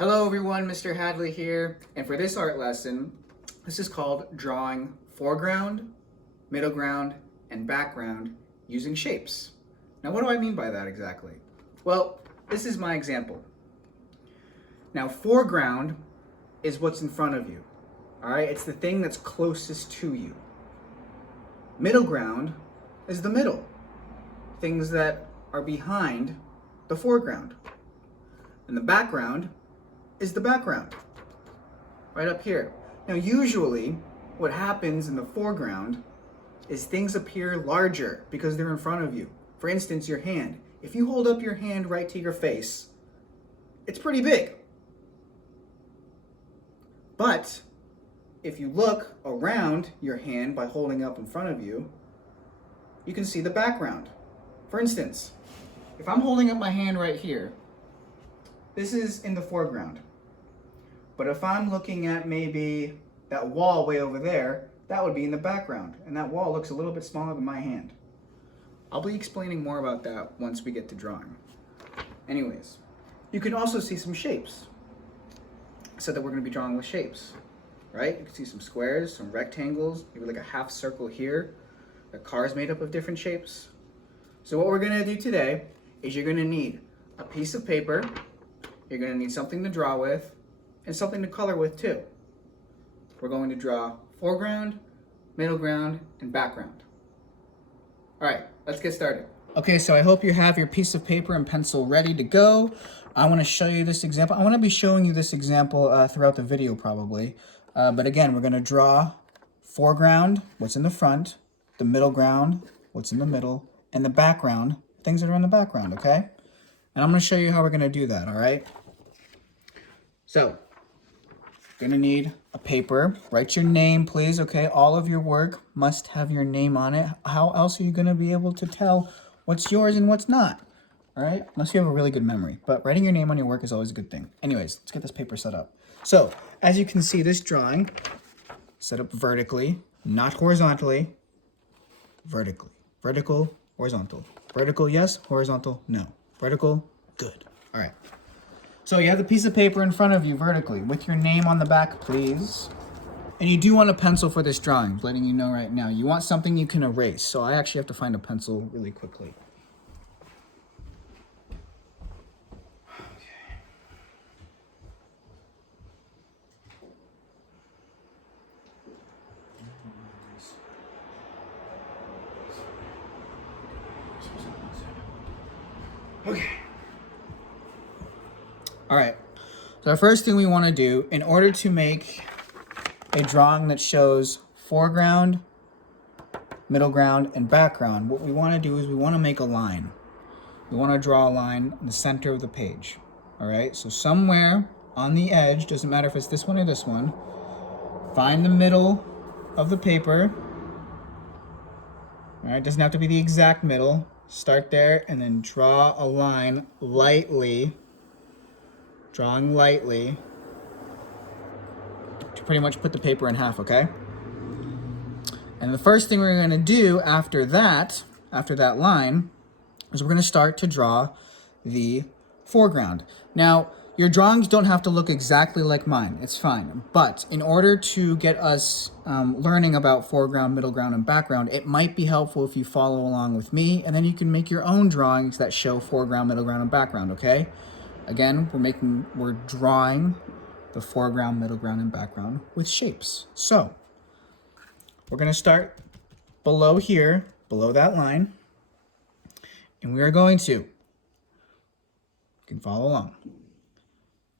Hello everyone, Mr. Hadley here, and for this art lesson, this is called drawing foreground, middle ground, and background using shapes. Now what do I mean by that exactly? Well, this is my example. Now foreground is what's in front of you, alright? It's the thing that's closest to you. Middle ground is the middle, things that are behind the foreground. And the background is the background, right up here. Now usually what happens in the foreground is things appear larger because they're in front of you. For instance, your hand. If you hold up your hand right to your face, it's pretty big. But if you look around your hand by holding up in front of you, you can see the background. For instance, if I'm holding up my hand right here, this is in the foreground. But if I'm looking at maybe that wall way over there, that would be in the background. And that wall looks a little bit smaller than my hand. I'll be explaining more about that once we get to drawing. Anyways, you can also see some shapes. I said that we're going to be drawing with shapes, right? You can see some squares, some rectangles, maybe like a half circle here. The car is made up of different shapes. So what we're going to do today is you're going to need a piece of paper, you're going to need something to draw with, and something to color with too. We're going to draw foreground, middle ground, and background. All right, let's get started. Okay, so I hope you have your piece of paper and pencil ready to go. I want to show you this example. I want to be showing you this example throughout the video probably. But again, we're going to draw foreground, what's in the front, the middle ground, what's in the middle, and the background, things that are in the background, okay? And I'm going to show you how we're going to do that, all right? So, gonna need a paper. Write your name, please, okay? All of your work must have your name on it. How else are you gonna be able to tell what's yours and what's not? All right? Unless you have a really good memory. But writing your name on your work is always a good thing. Anyways, let's get this paper set up. So, as you can see, this drawing, set up vertically, not horizontally, vertically. Vertical, horizontal. Vertical, yes. Horizontal, no. Vertical, good. All right. So you have the piece of paper in front of you vertically with your name on the back, please. And you do want a pencil for this drawing, letting you know right now. You want something you can erase. So I actually have to find a pencil really quickly. Okay. All right. So the first thing we want to do, in order to make a drawing that shows foreground, middle ground, and background, what we want to do is we want to make a line. We want to draw a line in the center of the page. All right, so somewhere on the edge, doesn't matter if it's this one or this one, find the middle of the paper. All right, doesn't have to be the exact middle. Start there and then draw a line lightly, drawing lightly to pretty much put the paper in half, okay? And the first thing we're going to do after that line, is we're going to start to draw the foreground. Now, your drawings don't have to look exactly like mine. It's fine. But in order to get us learning about foreground, middle ground, and background, it might be helpful if you follow along with me, and then you can make your own drawings that show foreground, middle ground, and background, okay? Again, we're drawing the foreground, middle ground, and background with shapes. So, we're going to start below here, below that line. And we are going to, you can follow along.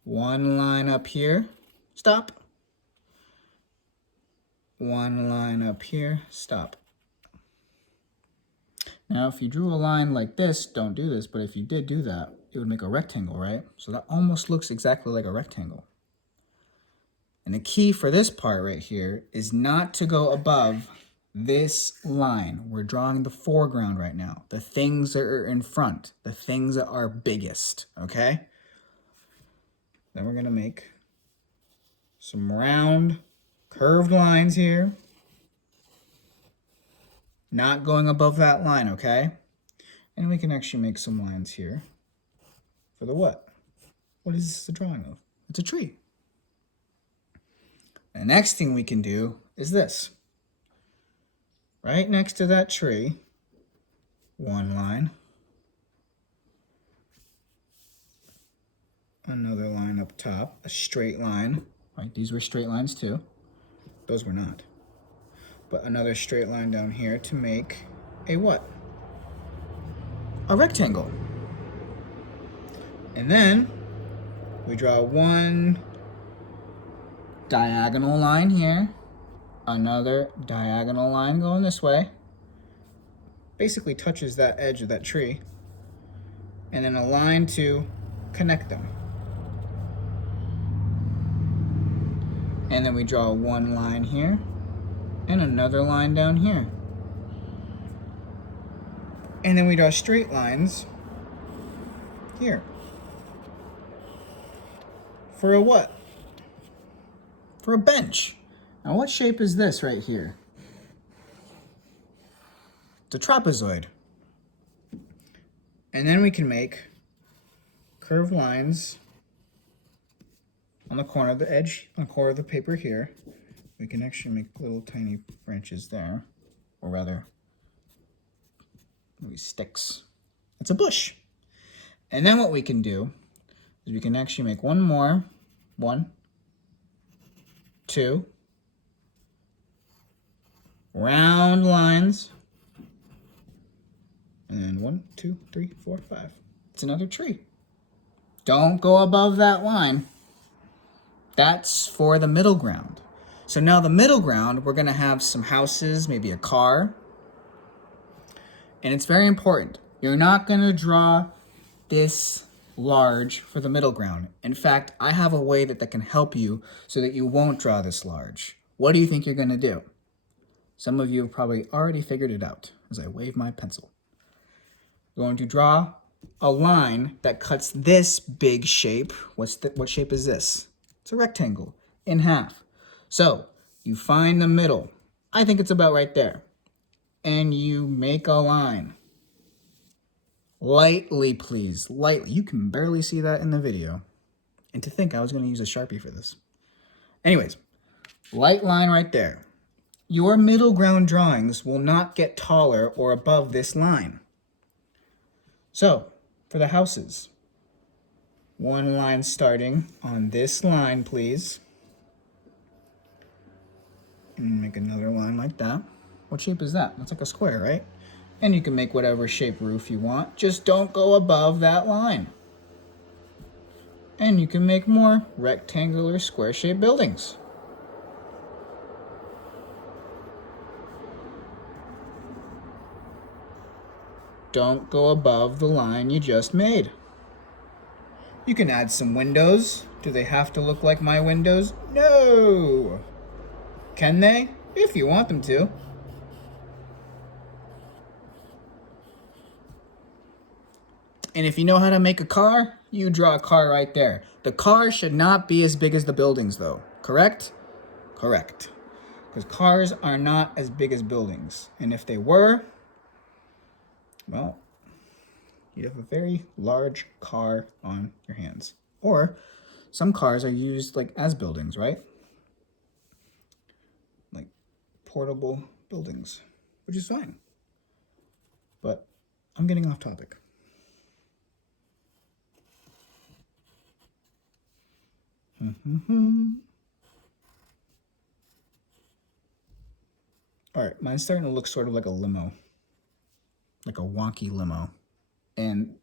One line up here, stop. One line up here, stop. Now, if you drew a line like this, don't do this, but if you did do that, it would make a rectangle, right? So that almost looks exactly like a rectangle. And the key for this part right here is not to go above this line. We're drawing the foreground right now. The things that are in front, the things that are biggest, okay? Then we're gonna make some round, curved lines here. Not going above that line, okay? And we can actually make some lines here for the what? What is this a drawing of? It's a tree. The next thing we can do is this. Right next to that tree, one line, another line up top, a straight line. Right, these were straight lines too. Those were not. But another straight line down here to make a what? A rectangle. And then we draw one diagonal line here, another diagonal line going this way. Basically touches that edge of that tree. And then a line to connect them. And then we draw one line here and another line down here. And then we draw straight lines here. For a what? For a bench. Now what shape is this right here? It's a trapezoid. And then we can make curved lines on the corner of the edge, on the corner of the paper here. We can actually make little tiny branches there, or rather, maybe sticks. It's a bush. And then what we can do is we can actually make one more, 1, 2, round lines, and then 1, 2, 3, 4, 5. It's another tree. Don't go above that line. That's for the middle ground. So now the middle ground, we're gonna have some houses, maybe a car. And it's very important. You're not gonna draw this large for the middle ground. In fact, I have a way that can help you so that you won't draw this large. What do you think you're gonna do? Some of you have probably already figured it out as I wave my pencil. You're going to draw a line that cuts this big shape. What shape is this? It's a rectangle in half. So you find the middle. I think it's about right there. And you make a line. Lightly, please, lightly. You can barely see that in the video. And to think I was going to use a Sharpie for this. Anyways, light line right there. Your middle ground drawings will not get taller or above this line. So, for the houses, one line starting on this line, please. And make another line like that. What shape is that? That's like a square, right? And you can make whatever shape roof you want. Just don't go above that line. And you can make more rectangular square-shaped buildings. Don't go above the line you just made. You can add some windows. Do they have to look like my windows? No! Can they? If you want them to. And if you know how to make a car, you draw a car right there. The car should not be as big as the buildings though, correct? Correct. Because cars are not as big as buildings. And if they were, well, you'd have a very large car on your hands. Or some cars are used like as buildings, right? Like portable buildings, which is fine. But I'm getting off topic. All right, mine's starting to look sort of like a limo, like a wonky limo. And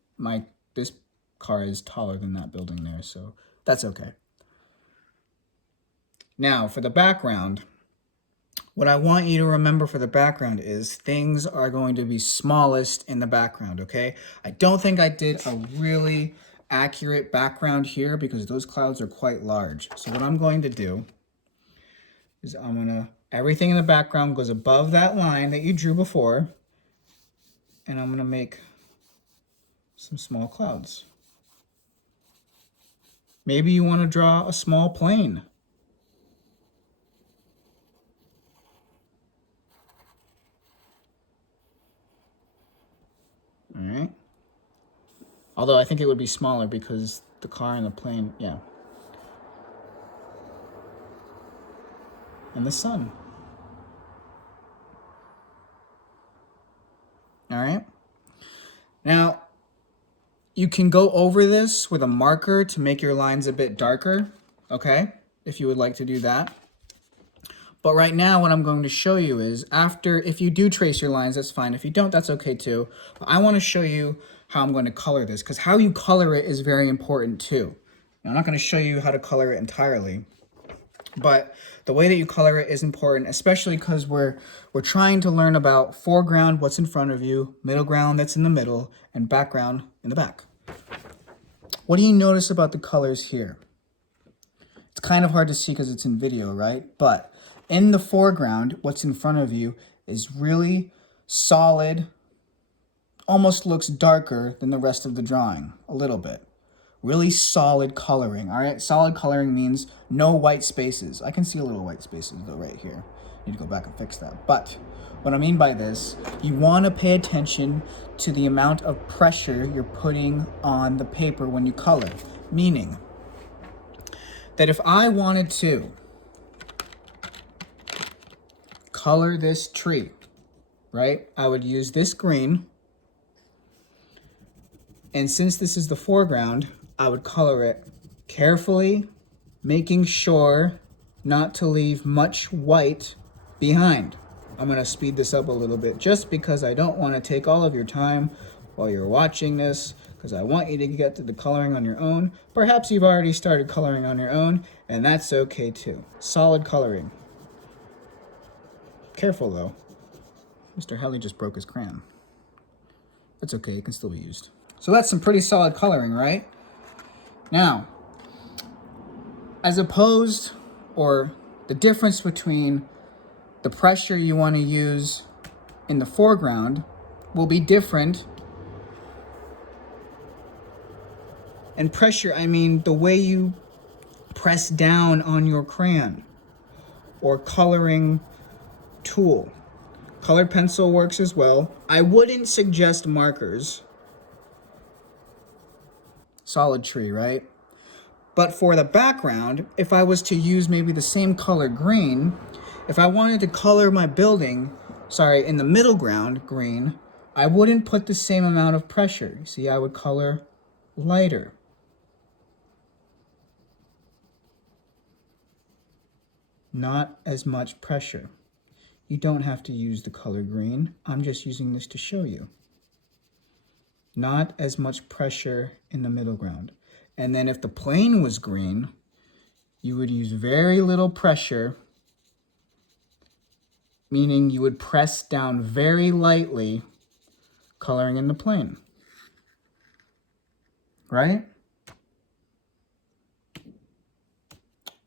this car is taller than that building there, so that's okay. Now, for the background, what I want you to remember for the background is things are going to be smallest in the background, okay? I don't think I did a really accurate background here because those clouds are quite large. So what I'm going to do is everything in the background goes above that line that you drew before, and I'm gonna make some small clouds. Maybe you want to draw a small plane. All right. Although I think it would be smaller because the car and the plane, yeah. and the sun. All right. Now, you can go over this with a marker to make your lines a bit darker, okay? If you would like to do that. But right now, what I'm going to show you is if you do trace your lines, that's fine. If you don't, that's okay too. But I want to show you how I'm going to color this, because how you color it is very important too. Now, I'm not going to show you how to color it entirely, but the way that you color it is important, especially because we're trying to learn about foreground, what's in front of you, middle ground, that's in the middle, and background in the back. What do you notice about the colors here? It's kind of hard to see because it's in video, right? But in the foreground, what's in front of you is really solid, almost looks darker than the rest of the drawing, a little bit. Really solid coloring, all right? Solid coloring means no white spaces. I can see a little white spaces though right here. Need to go back and fix that. But what I mean by this, you want to pay attention to the amount of pressure you're putting on the paper when you color. Meaning that if I wanted to color this tree, right? I would use this green. And since this is the foreground, I would color it carefully, making sure not to leave much white behind. I'm gonna speed this up a little bit just because I don't wanna take all of your time while you're watching this, because I want you to get to the coloring on your own. Perhaps you've already started coloring on your own, and that's okay too. Solid coloring. Careful though. Mr. Hadley just broke his crayon. That's okay, it can still be used. So that's some pretty solid coloring, right? Now, as opposed, or the difference between the pressure you want to use in the foreground will be different. And pressure, I mean the way you press down on your crayon or coloring tool. Colored pencil works as well. I wouldn't suggest markers. Solid tree, right? But for the background, if I was to use maybe the same color green, if I wanted to color my building, in the middle ground green, I wouldn't put the same amount of pressure. See, I would color lighter. Not as much pressure. You don't have to use the color green. I'm just using this to show you. Not as much pressure in the middle ground. And then if the plane was green, you would use very little pressure, meaning you would press down very lightly, coloring in the plane. Right?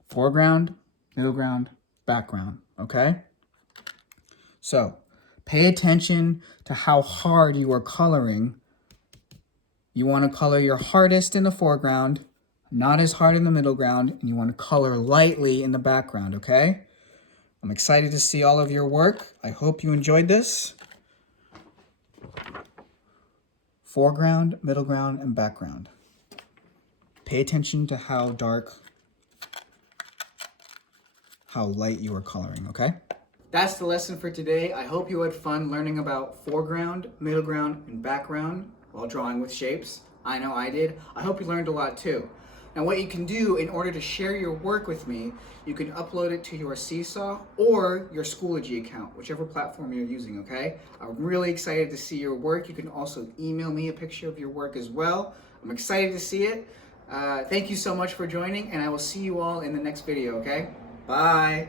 Foreground, middle ground, background, okay? So, pay attention to how hard you are coloring. You want to color your hardest in the foreground, not as hard in the middle ground, and you want to color lightly in the background, okay? I'm excited to see all of your work. I hope you enjoyed this. Foreground, middle ground, and background. Pay attention to how dark, how light you are coloring, okay? That's the lesson for today. I hope you had fun learning about foreground, middle ground, and background while drawing with shapes. I know I did. I hope you learned a lot too. Now what you can do in order to share your work with me, you can upload it to your Seesaw or your Schoology account, whichever platform you're using, okay? I'm really excited to see your work. You can also email me a picture of your work as well. I'm excited to see it. Thank you so much for joining, and I will see you all in the next video, okay? Bye.